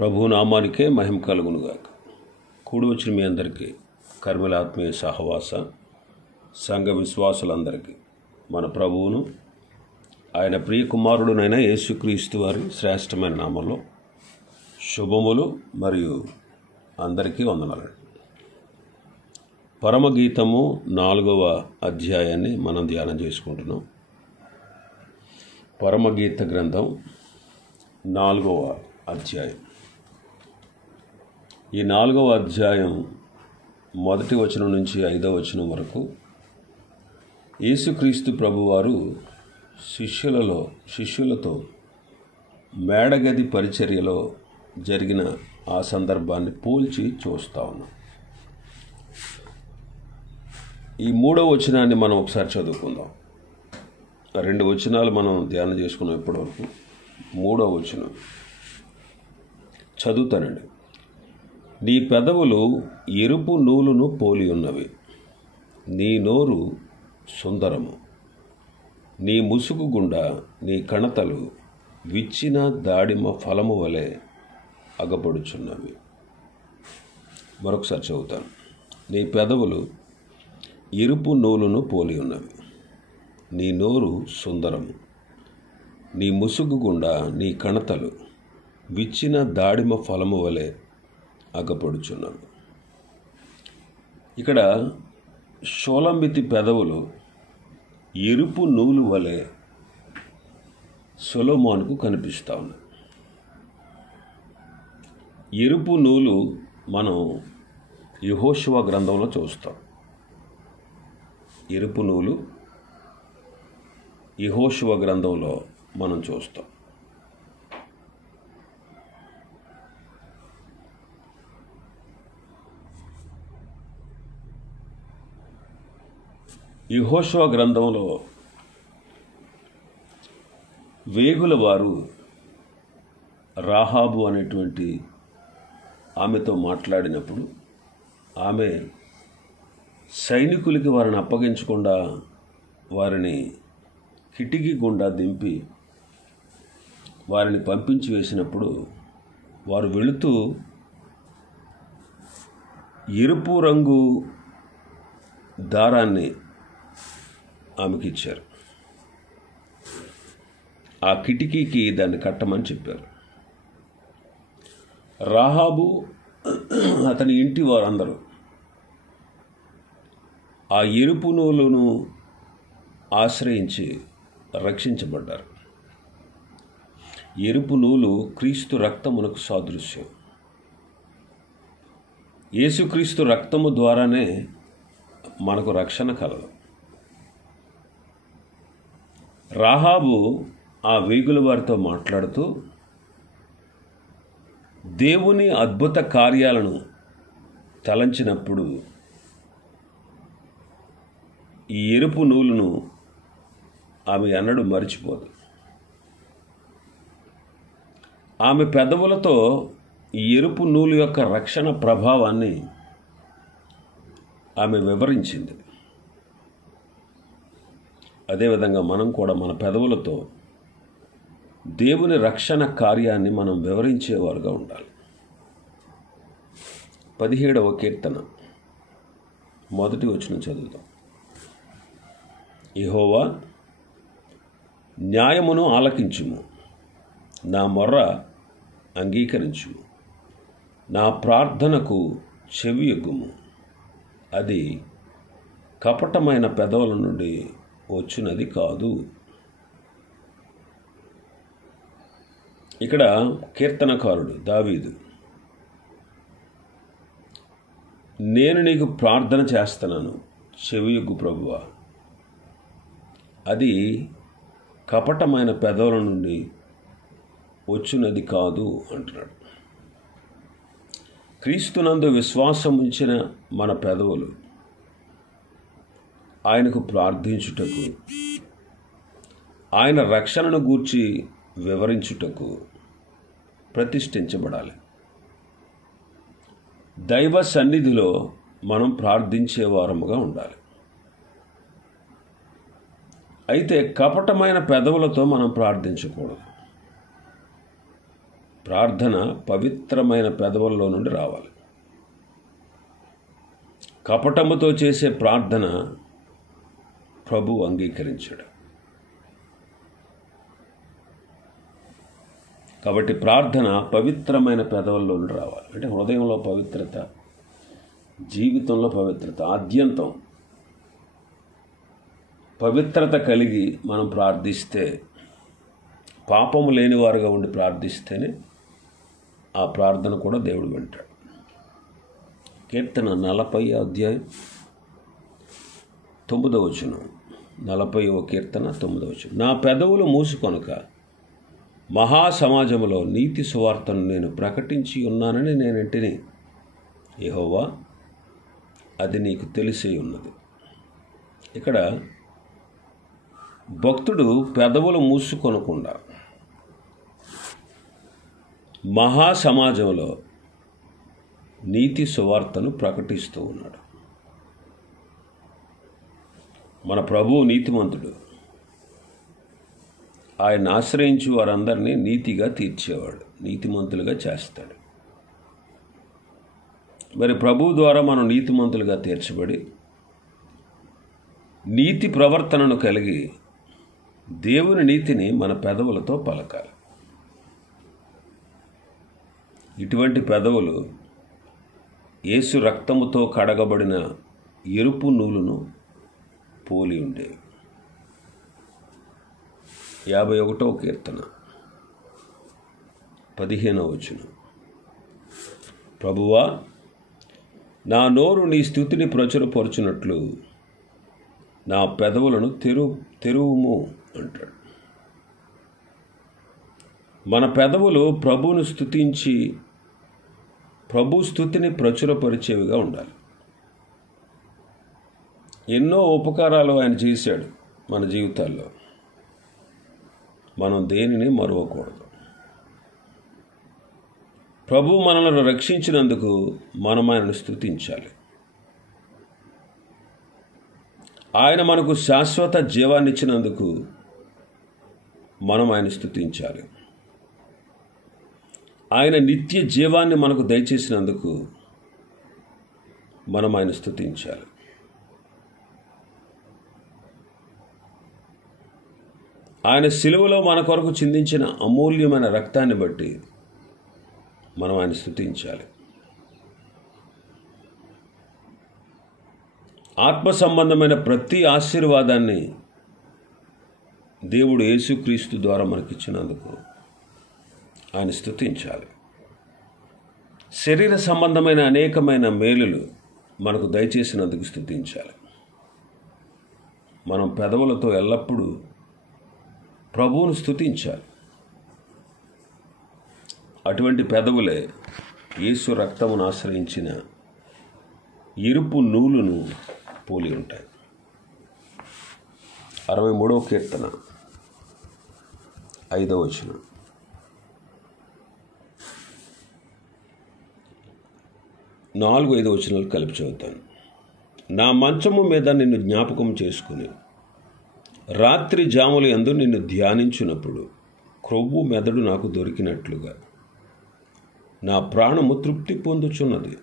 ప్రభు నామానికే మహిమ కలుగునుగాక. కూడి వచ్చిన మీ అందరికీ కర్మల ఆత్మీయ సహవాస సంఘ విశ్వాసులందరికీ మన ప్రభువును ఆయన ప్రియ కుమారుడునైన యేసుక్రీస్తు వారి శ్రేష్టమైన నామంలో శుభములు మరియు అందరికీ వందనాలు. పరమగీతము 4వ అధ్యాయాన్ని మనం ధ్యానం చేసుకుంటున్నాం. పరమగీత గ్రంథం 4వ అధ్యాయం. ఈ 4వ అధ్యాయం 1వ వచనం నుంచి 5వ వచనం వరకు యేసుక్రీస్తు ప్రభువారు శిష్యులతో మేడగది పరిచర్యలో జరిగిన ఆ సందర్భాన్ని పోల్చి చూస్తా ఉన్నాం. ఈ 3వ వచనాన్ని మనం ఒకసారి చదువుకుందాం. 2 వచనాలు మనం ధ్యానం చేసుకున్నాం ఇప్పటివరకు. 3వ వచనం చదువుతానండి. నీ పెదవులు ఎరుపు నూలును పోలి ఉన్నవి, నీ నోరు సుందరము, నీ ముసుగు గుండా నీ కణతలు విచ్చిన దాడిమ ఫలము వలె అగపడుచున్నవి. మరొకసారి చదువుతాను. నీ పెదవులు ఎరుపు నూలును పోలి ఉన్నవి, నీ నోరు సుందరము, నీ ముసుగు గుండా నీ కణతలు విచ్చిన దాడిమ ఫలము వలె అగపడుచున్నవి. ఇక్కడ షోలంబితి పెదవులు ఎరుపు నూలు వలె సొలొమోనుకు కనిపిస్తూ ఉన్నాయి. ఎరుపు నూలు మనం యెహోషువ గ్రంథంలో చూస్తాం. ఎరుపు నూలు యెహోషువ గ్రంథంలో మనం చూస్తాం. యెహోషువ గ్రంథంలో వేగుల వారు రాహాబు అనేటువంటి ఆమెతో మాట్లాడినప్పుడు ఆమె సైనికులకి వారిని అప్పగించకుండా వారిని కిటికీ గుండా దింపి వారిని పంపించి వేసినప్పుడు వారు వెళుతూ ఎరుపు రంగు దారాన్ని ఆమెకి ఇచ్చారు. ఆ కిటికీకి దాన్ని కట్టమని చెప్పారు. రాహాబు అతని ఇంటి వారందరూ ఆ ఎరుపు నూలును ఆశ్రయించి రక్షించబడ్డారు. ఎరుపు నూలు క్రీస్తు రక్తమునకు సాదృశ్యం. యేసుక్రీస్తు రక్తము ద్వారానే మనకు రక్షణ కలదు. రాహాబు ఆ వేగుల వారితో మాట్లాడుతూ దేవుని అద్భుత కార్యాలను తలంచినప్పుడు ఈ ఎరుపు నూలును ఆమె ఎన్నడూ మరిచిపోదు. ఆమె పెదవులతో ఈ ఎరుపు నూలు యొక్క రక్షణ ప్రభావాన్ని ఆమె వివరించింది. అదేవిధంగా మనం కూడా మన పెదవులతో దేవుని రక్షణ కార్యాన్ని మనం వివరించేవారుగా ఉండాలి. 17వ కీర్తన 1వ వచనం చదువుతాం. యెహోవా, న్యాయమును ఆలకించుము, నా మొర్ర అంగీకరించుము, నా ప్రార్థనకు చెవియొగ్గుము, అది కపటమైన పెదవుల నుండి వచ్చినది కాదు. ఇక్కడ కీర్తనకారుడు దావీదు, నేను నీకు ప్రార్థన చేస్తున్నాను, చెవియొగ్గు ప్రభువా, అది కపటమైన పెదవుల నుండి వచ్చినది కాదు అంటున్నాడు. క్రీస్తునందు విశ్వాసం ఉంచిన మన పెదవులు ఆయనకు ప్రార్థించుటకు, ఆయన రక్షణను గూర్చి వివరించుటకు ప్రతిష్ఠించబడాలి. దైవ సన్నిధిలో మనం ప్రార్థించే వారముగా ఉండాలి. అయితే కపటమైన పెదవులతో మనం ప్రార్థించకూడదు. ప్రార్థన పవిత్రమైన పెదవుల్లో నుండి రావాలి. కపటముతో చేసే ప్రార్థన ప్రభువు అంగీకరించాడు. కాబట్టి ప్రార్థన పవిత్రమైన పెదవుల్లో నుండి రావాలి. అంటే హృదయంలో పవిత్రత, జీవితంలో పవిత్రత, ఆద్యంతం పవిత్రత కలిగి మనం ప్రార్థిస్తే, పాపము లేనివారుగా ఉండి ప్రార్థిస్తేనే ఆ ప్రార్థన కూడా దేవుడు వింటాడు. కీర్తన 40 కీర్తన 9. నా పెదవులు మూసుకొనక మహాసమాజములో నీతి సువార్తను నేను ప్రకటించి ఉన్నానని నేనంటిని. యెహోవా, అది నీకు తెలిసి ఉన్నది. ఇక్కడ భక్తుడు పెదవులు మూసుకొనకుండా మహాసమాజంలో నీతి సువార్తను ప్రకటిస్తూ ఉన్నాడు. మన ప్రభువు నీతిమంతుడు. ఆయన ఆశ్రయించి వారందరినీ నీతిగా తీర్చేవాడు, నీతిమంతులుగా చేస్తాడు. మరి ప్రభువు ద్వారా మనం నీతిమంతులుగా తీర్చబడి నీతి ప్రవర్తనను కలిగి దేవుని నీతిని మన పెదవులతో పలకాలి. ఇటువంటి పెదవులు యేసు రక్తముతో కడగబడిన ఎరుపు నూలును పోలి ఉండేవి. 51 కీర్తన 15. ప్రభువా, నా నోరు నీ స్తుతిని ప్రచురపరచునట్లు నా పెదవులను తెరువుము అంటాడు. మన పెదవులు ప్రభువును స్తుతించి ప్రభు స్తుతిని ప్రచురపరిచేవిగా ఉండాలి. ఎన్నో ఉపకారాలు ఆయన చేశాడు మన జీవితాల్లో. మనం దేనిని మరువకూడదు. ప్రభు మనలను రక్షించినందుకు మనం ఆయనను స్తుతించాలి. ఆయన మనకు శాశ్వత జీవాన్ని ఇచ్చినందుకు మనం ఆయన స్తుతించాలి. ఆయన నిత్య జీవాన్ని మనకు దయచేసినందుకు మనం ఆయన స్తుతించాలి. ఆయన సిలువలో మన కొరకు చిందించిన అమూల్యమైన రక్తాన్ని బట్టి మనం ఆయన స్తుతించాలి. ఆత్మ సంబంధమైన ప్రతి ఆశీర్వాదాన్ని దేవుడు యేసుక్రీస్తు ద్వారా మనకిచ్చినందుకు ఆయన స్తుతించాలి. శరీర సంబంధమైన అనేకమైన మేలులు మనకు దయచేసినందుకు స్తుతించాలి. మనం పెదవులతో ఎల్లప్పుడూ ప్రభువును స్తుతించాలి. అటువంటి పెదవులే యేసు రక్తమును ఆశ్రయించిన ఎరుపు నూలును పోలి ఉంటాయి. 63 కీర్తన 5. 4-5 కలిపి చదువుతాను. నా మంచము మీద నిన్ను జ్ఞాపకం చేసుకుని రాత్రి జాముల యందు నిన్ను ధ్యానించినప్పుడు క్రొవ్వు మెదడు నాకు దొరికినట్లుగా నా ప్రాణము తృప్తి పొందుచున్నది.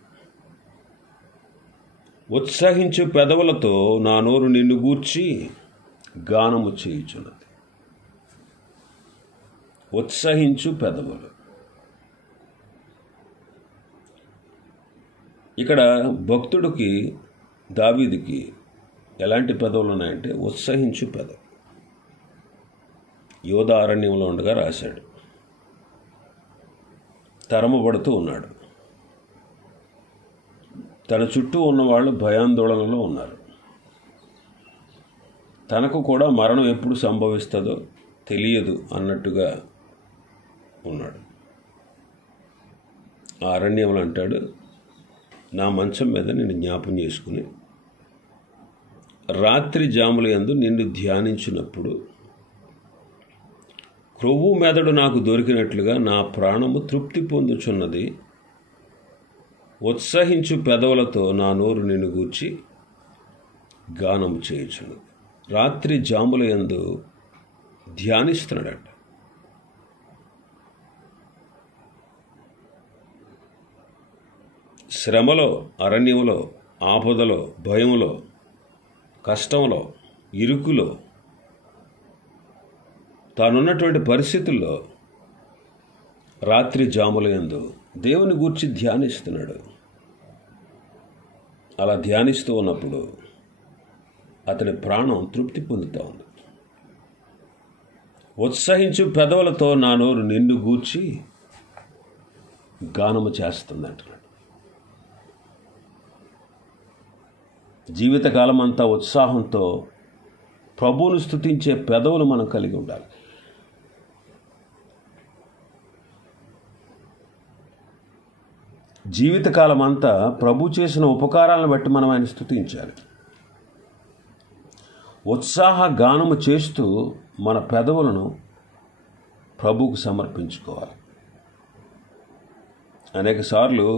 ఉత్సహించు పెదవులతో నా నోరు నిన్ను గూర్చి గానము చేయుచున్నది. ఉత్సహించు పెదవులు. ఇక్కడ భక్తుడికి దావీదుకి ఎలాంటి పెదవులు ఉన్నాయంటే ఉత్సహించు పెదవు. యోధ అరణ్యంలో ఉండగా రాశాడు. తరమబడుతూ ఉన్నాడు. తన చుట్టూ ఉన్నవాళ్ళు భయాందోళనలో ఉన్నారు. తనకు కూడా మరణం ఎప్పుడు సంభవిస్తుందో తెలియదు అన్నట్టుగా ఉన్నాడు. ఆ అరణ్యంలో అంటాడు, నా మంచం మీద నిన్ను జ్ఞాపం చేసుకుని రాత్రి జాముల యందు నిన్ను ధ్యానించినప్పుడు క్రొవ్వు మెదడు నాకు దొరికినట్లుగా నా ప్రాణము తృప్తి పొందుచున్నది. ఉత్సహించు పెదవులతో నా నోరు నిన్ను గూర్చి గానము చేయుచున్నది. రాత్రి జాముల యందు ధ్యానిస్తున్నాడట. శ్రమలో, అరణ్యములో, ఆపదలో, భయములో, కష్టంలో, ఇరుకులో, తానున్నటువంటి పరిస్థితుల్లో రాత్రి జాములయందు దేవుని గూర్చి ధ్యానిస్తున్నాడు. అలా ధ్యానిస్తూ ఉన్నప్పుడు అతని ప్రాణం తృప్తి పొందుతూ ఉంది. ఉత్సహించు పెదవులతో నా నోరు నిన్ను గూర్చి గానము చేస్తుంది అంటున్నాడు. జీవితకాలం అంతా ఉత్సాహంతో ప్రభువును స్తుతించే పెదవులు మనం కలిగి ఉండాలి. జీవితకాలం అంతా ప్రభు చేసిన ఉపకారాలను బట్టి మనం ఆయన స్తుతించాలి. ఉత్సాహ గానము చేస్తూ మన పెదవులను ప్రభువుకు సమర్పించుకోవాలి. అనేక సార్లు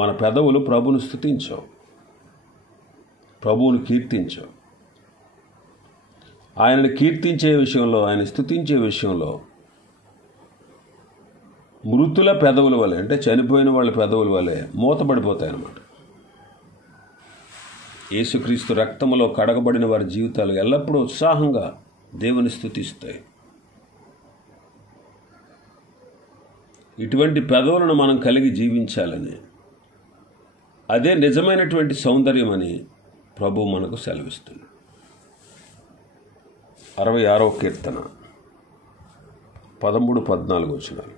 మన పెదవులు ప్రభువును స్తుతించవు, ప్రభువును కీర్తించవు. ఆయనను కీర్తించే విషయంలో, ఆయన స్తుతించే విషయంలో మృతుల పెదవుల వలె, అంటే చనిపోయిన వాళ్ళ పెదవుల వలె మూతపడిపోతాయి అన్నమాట. యేసుక్రీస్తు రక్తములో కడగబడిన వారి జీవితాలు ఎల్లప్పుడూ ఉత్సాహంగా దేవుని స్తుతిస్తాయి. ఇటువంటి పెదవులను మనం కలిగి జీవించాలని, అదే నిజమైనటువంటి సౌందర్యం అని ప్రభువు మనకు సెలవిస్తుంది. 66వ కీర్తన 13-14 వచనాలు.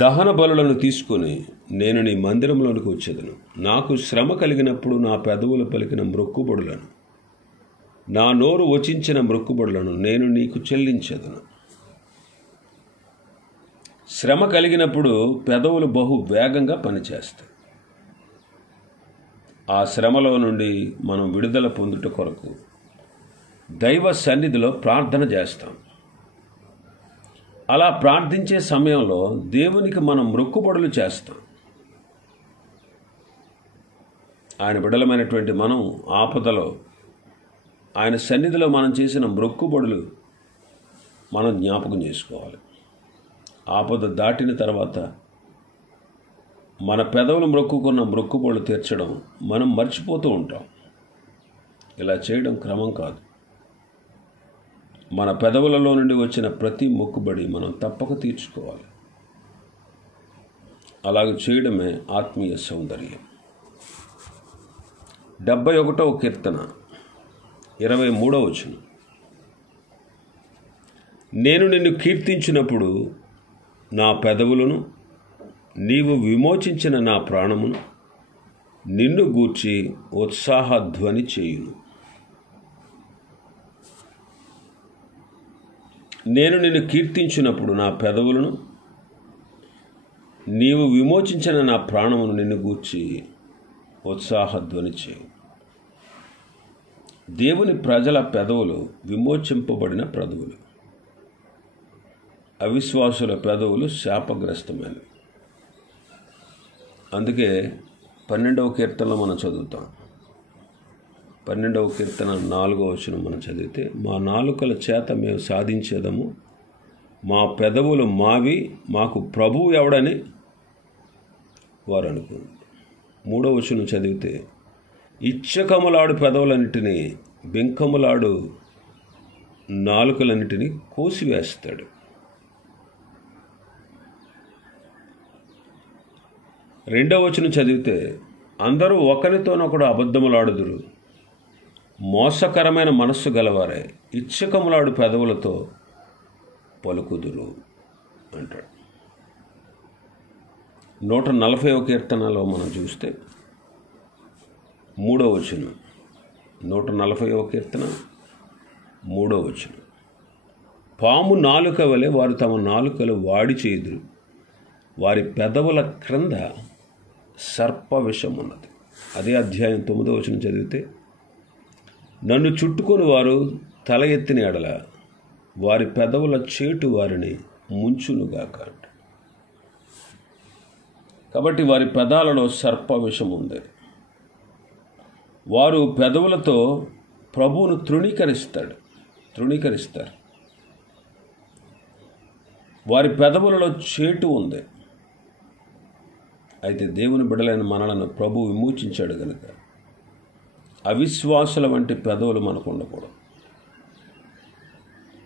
దహన బలులను తీసుకుని నేను నీ మందిరంలోనికి వచ్చేదను. నాకు శ్రమ కలిగినప్పుడు నా పెదవులు పలికిన మ్రొక్కుబడులను, నా నోరు వచించిన మ్రొక్కుబడులను నేను నీకు చెల్లించేదను. శ్రమ కలిగినప్పుడు పెదవులు బహు వేగంగా పనిచేస్తాయి. ఆ శ్రమలో నుండి మనం విడుదల పొందుట కొరకు దైవ సన్నిధిలో ప్రార్థన చేస్తాం. అలా ప్రార్థించే సమయంలో దేవునికి మనం మ్రొక్కుబడులు చేస్తాం. ఆయన బిడ్డలమైనటువంటి మనం ఆపదలో ఆయన సన్నిధిలో మనం చేసిన మ్రొక్కుబడులు మనం జ్ఞాపకం చేసుకోవాలి. ఆపద దాటిన తర్వాత మన పెదవులు మ్రొక్కుకున్న మ్రొక్కుబడులు తీర్చడం మనం మర్చిపోతూ ఉంటాం. ఇలా చేయడం క్రమం కాదు. మన పెదవులలో నుండి వచ్చిన ప్రతి మొక్కుబడి మనం తప్పక తీర్చుకోవాలి. అలాగ చేయడమే ఆత్మీయ సౌందర్యం. 71వ కీర్తన 23వ వచనం. నేను నిన్ను కీర్తించినప్పుడు నా పెదవులను, నీవు విమోచించిన నా ప్రాణమును నిన్ను గూర్చి ఉత్సాహధ్వని చేయును. నేను నిన్ను కీర్తించినప్పుడు నా పెదవులను, నీవు విమోచించిన నా ప్రాణమును నిన్ను గూర్చి ఉత్సాహధ్వని చేయి. దేవుని ప్రజల పెదవులు విమోచింపబడిన పెదవులు. అవిశ్వాసుల పెదవులు శాపగ్రస్తమైనవి. అందుకే 12వ కీర్తనలో మనం చదువుతాం. 12వ కీర్తన 4వ వచనం మనం చదివితే, మా నాలుకల చేత మేము సాధించేదము, మా పెదవులు మావి, మాకు ప్రభువు ఎవడని వారు అనుకుంది. 3వ వచనం చదివితే, ఇచ్చకములాడు పెదవులన్నిటినీ, బింకములాడు నాలుకలన్నిటినీ కోసివేస్తాడు. 2వ వచనం చదివితే, అందరూ ఒకరితోనొకడు అబద్ధములాడుదురు, మోసకరమైన మనస్సు గలవారే ఇచ్చకములాడు పెదవులతో పలుకుదురు అంటాడు. 140వ కీర్తనలో మనం చూస్తే 3వ వచనం, 140వ కీర్తన 3వ వచనం. పాము నాలుక వలె వారు తమ నాలుకలు వాడి చేయుదురు, వారి పెదవుల క్రింద సర్ప విషం ఉన్నది. అదే అధ్యాయం 9వ వచనం చదివితే, నన్ను చుట్టుకొని వారు తల ఎత్తిన ఎడల వారి పెదవుల చేటు వారిని ముంచునుగాక. కాబట్టి వారి పెదాలలో సర్ప విషం ఉంది. వారు పెదవులతో ప్రభువును తృణీకరిస్తారు. వారి పెదవులలో చేటు ఉంది. అయితే దేవుని బిడ్డలైన మనలను ప్రభు విమోచించాడు కనుక అవిశ్వాసుల వంటి పెదవులు మనకు ఉండకూడదు.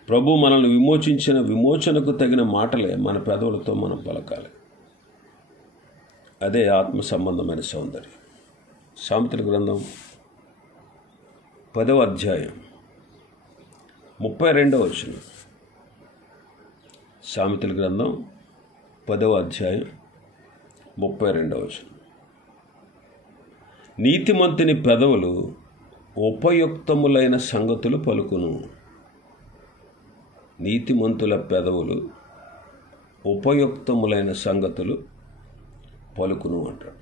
ప్రభు మనల్ని విమోచించిన విమోచనకు తగిన మాటలే మన పెదవులతో మనం పలకాలి. అదే ఆత్మ సంబంధమైన సౌందర్యం. సామెతల గ్రంథం 10వ అధ్యాయం 32వ వచనం. సామెతల గ్రంథం 10వ అధ్యాయం 32వ వచనం. నీతిమంతుని పెదవులు ఉపయుక్తములైన సంగతులు పలుకును. నీతిమంతుల పెదవులు ఉపయుక్తములైన సంగతులు పలుకును అంటాడు.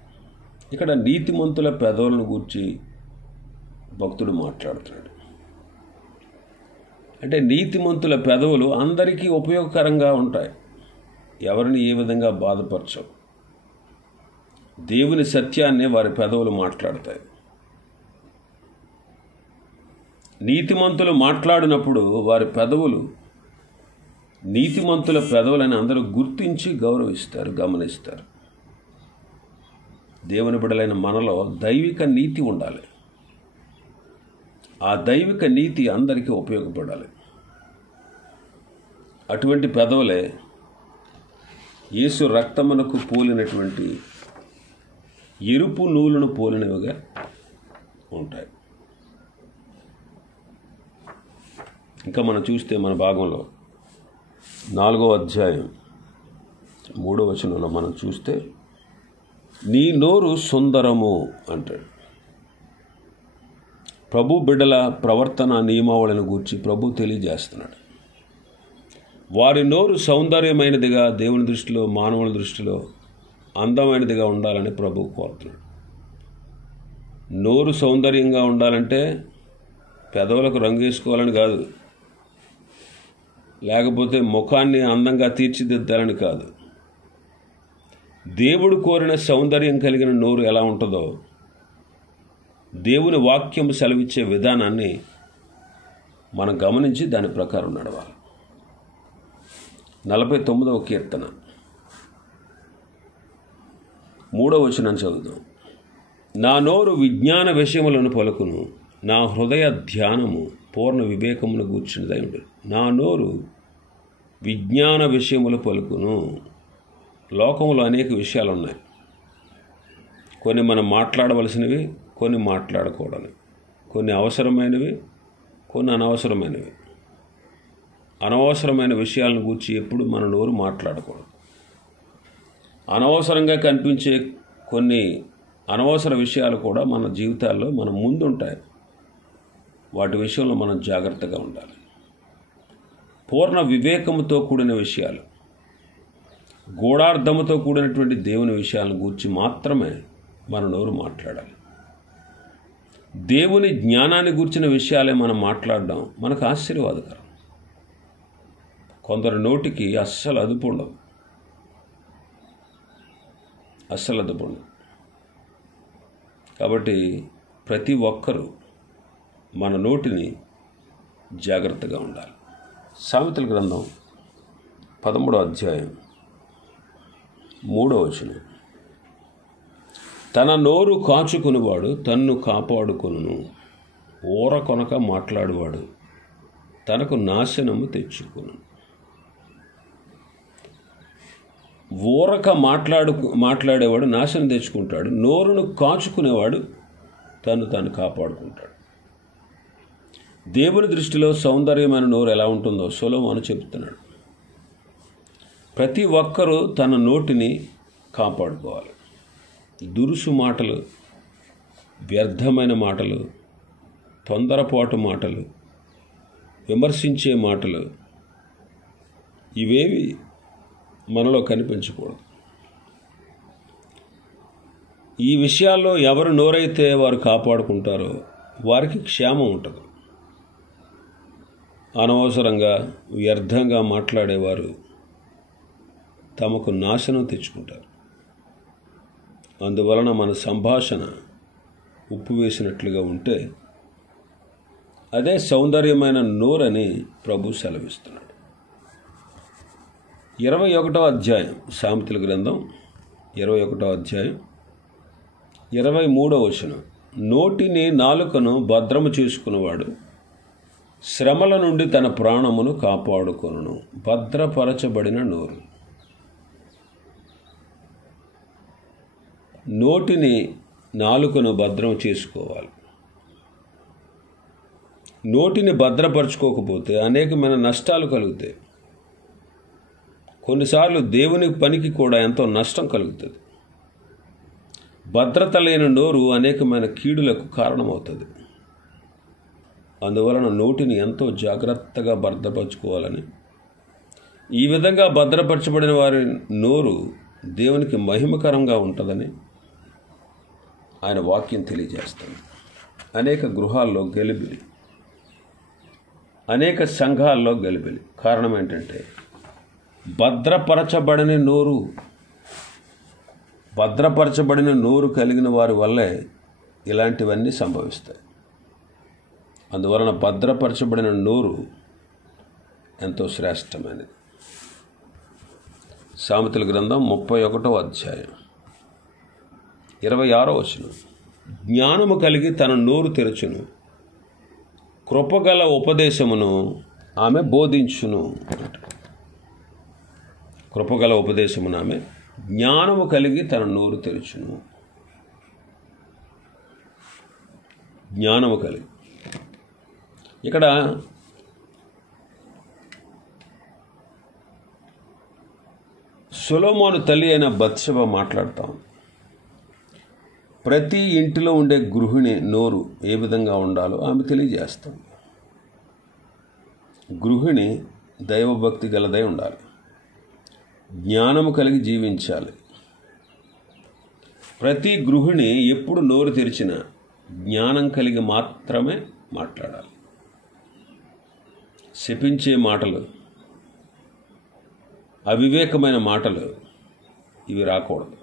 ఇక్కడ నీతిమంతుల పెదవులను గూర్చి భక్తుడు మాట్లాడుతున్నాడు. అంటే నీతిమంతుల పెదవులు అందరికీ ఉపయోగకరంగా ఉంటాయి. ఎవరిని ఏ విధంగా బాధపరచవు. దేవుని సత్యాన్ని వారి పెదవులు మాట్లాడతాయి. నీతిమంతులు మాట్లాడినప్పుడు వారి పెదవులు నీతిమంతుల పెదవులని అందరూ గుర్తించి గౌరవిస్తారు, గమనిస్తారు. దేవుని బిడ్డలైన మనలో దైవిక నీతి ఉండాలి. ఆ దైవిక నీతి అందరికీ ఉపయోగపడాలి. అటువంటి పెదవులే యేసు రక్తమునకు పోలినటువంటి ఎరుపు నూలును పోలినవిగా ఉంటాయి. ఇంకా మనం చూస్తే మన భాగంలో 4వ అధ్యాయం 3వ వచనంలో మనం చూస్తే నీ నోరు సుందరము అంటాడు. ప్రభు బిడ్డల ప్రవర్తన నియమావళిని గూర్చి ప్రభు తెలియజేస్తున్నాడు. వారి నోరు సౌందర్యమైనదిగా దేవుని దృష్టిలో, మానవుల దృష్టిలో అందమైనదిగా ఉండాలని ప్రభు కోరుతున్నాడు. నోరు సౌందర్యంగా ఉండాలంటే పెదవులకు రంగు వేసుకోవాలని కాదు, లేకపోతే ముఖాన్ని అందంగా తీర్చిదిద్దాలని కాదు. దేవుడు కోరిన సౌందర్యం కలిగిన నోరు ఎలా ఉంటుందో దేవుని వాక్యం సెలవిచ్చే విధానాన్ని మనం గమనించి దాని ప్రకారం నడవాలి. 49వ కీర్తన 3వ వచనం చదువుదాం. నా నోరు విజ్ఞాన విషయములను పలుకును, నా హృదయ ధ్యానము పూర్ణ వివేకమును గూర్చినదై ఉండు. నా నోరు విజ్ఞాన విషయములు పలుకును. లోకంలో అనేక విషయాలు ఉన్నాయి. కొన్ని మనం మాట్లాడవలసినవి, కొన్ని మాట్లాడకూడనివి, కొన్ని అవసరమైనవి, కొన్ని అనవసరమైనవి. అనవసరమైన విషయాలను గూర్చి ఎప్పుడు మన నోరు మాట్లాడకూడదు. అనవసరంగా కనిపించే కొన్ని అనవసర విషయాలు కూడా మన జీవితాల్లో మన ముందుంటాయి. వాటి విషయంలో మనం జాగ్రత్తగా ఉండాలి. పూర్ణ వివేకముతో కూడిన విషయాలు, గూఢార్థముతో కూడినటువంటి దేవుని విషయాలను గూర్చి మాత్రమే మన నోరు మాట్లాడాలి. దేవుని జ్ఞానాన్ని గూర్చిన విషయాలే మనం మాట్లాడడం మనకు ఆశీర్వాదకరం. కొందరు నోటికి అస్సలు అదుపు ఉండదు. కాబట్టి ప్రతి ఒక్కరూ మన నోటిని జాగ్రత్తగా ఉండాలి. సామెతల గ్రంథం 13వ అధ్యాయం 3వ వచనం. తన నోరు కాచుకునివాడు తన్ను కాపాడుకొనును, ఊర కొనక మాట్లాడువాడు తనకు నాశనము తెచ్చుకొను. ఊరక మాట్లాడేవాడు నాశనం తెచ్చుకుంటాడు. నోరును కాచుకునేవాడు తను కాపాడుకుంటాడు. దేవుని దృష్టిలో సౌందర్యమైన నోరు ఎలా ఉంటుందో సొలొమోను చెబుతున్నాడు. ప్రతి ఒక్కరూ తన నోటిని కాపాడుకోవాలి. దురుసు మాటలు, వ్యర్థమైన మాటలు, తొందరపాటు మాటలు, విమర్శించే మాటలు ఇవేవి మనలో కనిపించకూడదు. ఈ విషయాల్లో ఎవరు నోరైతే వారు కాపాడుకుంటారో వారికి క్షేమం ఉంటుంది. అనవసరంగా వ్యర్థంగా మాట్లాడేవారు తమకు నాశనం తెచ్చుకుంటారు. అందువలన మన సంభాషణ ఉప్పు వేసినట్లుగా ఉంటే అదే సౌందర్యమైన నోరని ప్రభు సెలవిస్తున్నాడు. 21వ అధ్యాయం సామెతల గ్రంథం 21వ అధ్యాయం 23వ వచనం. నోటిని నాలుకను భద్రము చేసుకునేవాడు శ్రమల నుండి తన ప్రాణమును కాపాడుకొనును. భద్రపరచబడిన నోరు. నోటిని నాలుకను భద్రం చేసుకోవాలి. నోటిని భద్రపరచుకోకపోతే అనేకమైన నష్టాలు కలుగుతాయి. కొన్నిసార్లు దేవుని పనికి కూడా ఎంతో నష్టం కలుగుతుంది. భద్రత లేని నోరు అనేకమైన కీడులకు కారణమవుతుంది. అందువలన నోటిని ఎంతో జాగ్రత్తగా భద్రపరచుకోవాలని, ఈ విధంగా భద్రపరచబడిన వారి నోరు దేవునికి మహిమకరంగా ఉంటుందని ఆయన వాక్యం తెలియజేస్తుంది. అనేక గృహాల్లో గలిబిలి, అనేక సంఘాల్లో గలిబిలి. కారణం ఏంటంటే భద్రపరచబడిన నోరు కలిగిన వారి వల్లే ఇలాంటివన్నీ సంభవిస్తాయి. అందువలన భద్రపరచబడిన నోరు ఎంతో శ్రేష్టమైనది. సామెతల గ్రంథం 31వ అధ్యాయం 26వ వచనం. జ్ఞానము కలిగి తన నోరు తెరచును, కృపగల ఉపదేశమును ఆమె బోధించును. కృపగల ఉపదేశమును ఆమె జ్ఞానము కలిగి తన నోరు తెరచును. జ్ఞానము కలిగి. ఇక్కడ సొలొమోను తల్లి అయిన బత్షెబ మాట్లాడతాం. ప్రతి ఇంటిలో ఉండే గృహిణి నోరు ఏ విధంగా ఉండాలో ఆమె తెలియజేస్తాం. గృహిణి దైవభక్తి గలదై ఉండాలి, జ్ఞానము కలిగి జీవించాలి. ప్రతి గృహిణి ఎప్పుడు నోరు తెరిచినా జ్ఞానం కలిగి మాత్రమే మాట్లాడాలి. శపించే మాటలు, అవివేకమైన మాటలు ఇవి రాకూడదు.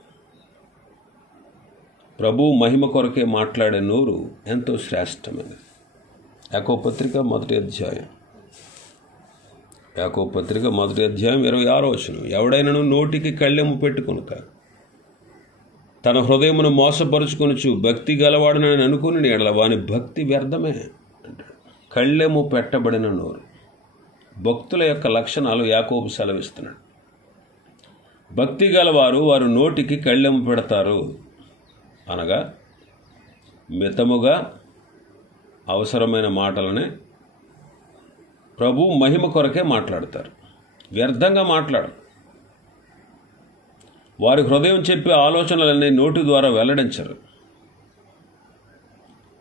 ప్రభు మహిమ కొరకే మాట్లాడే నోరు ఎంతో శ్రేష్టమైనది. యాకోబు పత్రిక మొదటి అధ్యాయం 26వ వచనం. ఎవడైనను నోటికి కళ్ళెము పెట్టుకొనుక తన హృదయమును మోసపరుచుకొనుచు భక్తి గలవాడనని అనుకుని ఎడల వాని భక్తి వ్యర్థమే అంటాడు. కళ్ళెము పెట్టబడిన నోరు. భక్తుల యొక్క లక్షణాలు యాకోబు సెలవిస్తున్నాడు. భక్తి గలవారు వారు నోటికి కళ్ళెము పెడతారు, అనగా మితముగా అవసరమైన మాటలనే ప్రభు మహిమ కొరకే మాట్లాడతారు. వ్యర్థంగా మాట్లాడరు. వారి హృదయం చెప్పే ఆలోచనలన్నీ నోటి ద్వారా వెల్లడించరు.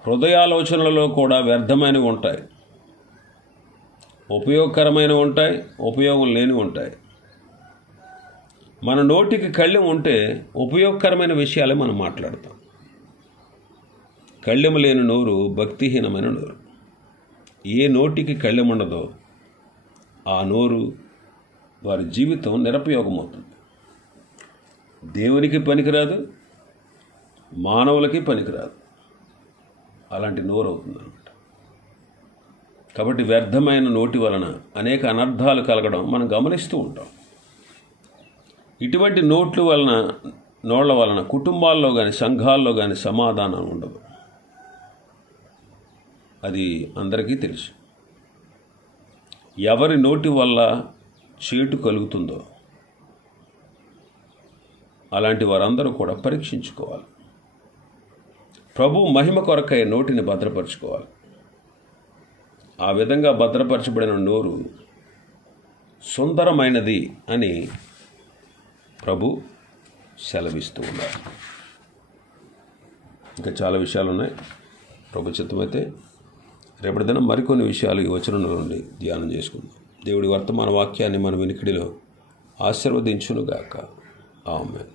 హృదయాలోచనలలో కూడా వ్యర్థమైనవి ఉంటాయి, ఉపయోగకరమైనవి ఉంటాయి, ఉపయోగం లేనివి ఉంటాయి. మన నోటికి కళ్ళెం ఉంటే ఉపయోగకరమైన విషయాలే మనం మాట్లాడతాం. కళ్ళెము లేని నోరు భక్తిహీనమైన నోరు. ఏ నోటికి కళ్ళెం ఉండదో ఆ నోరు వారి జీవితం నిరుపయోగమవుతుంది. దేవునికి పనికిరాదు, మానవులకి పనికిరాదు. అలాంటి నోరు అవుతుంది అన్నమాట. కాబట్టి వ్యర్థమైన నోటి వలన అనేక అనర్థాలు కలగడం మనం గమనిస్తూ ఉంటాం. ఇటువంటి నోళ్ల వలన కుటుంబాల్లో కానీ సంఘాల్లో కానీ సమాధానం ఉండదు. అది అందరికీ తెలుసు. ఎవరి నోటి వల్ల చేటు కలుగుతుందో అలాంటి వారందరూ కూడా పరీక్షించుకోవాలి. ప్రభు మహిమ కొరకై నోటిని భద్రపరచుకోవాలి. ఆ విధంగా భద్రపరచబడిన నోరు సుందరమైనది అని ప్రభు సెలవిస్తూ ఉన్నారు. ఇంకా చాలా విషయాలు ఉన్నాయి. ప్రభు చిత్తమైతే రేపటి దినం మరికొన్ని విషయాలు ఈ వచనంలో నుండి ధ్యానం చేసుకుందాం. దేవుడి వర్తమాన వాక్యాన్ని మన వినికిడిలో ఆశీర్వదించునుగాక. ఆమేన్.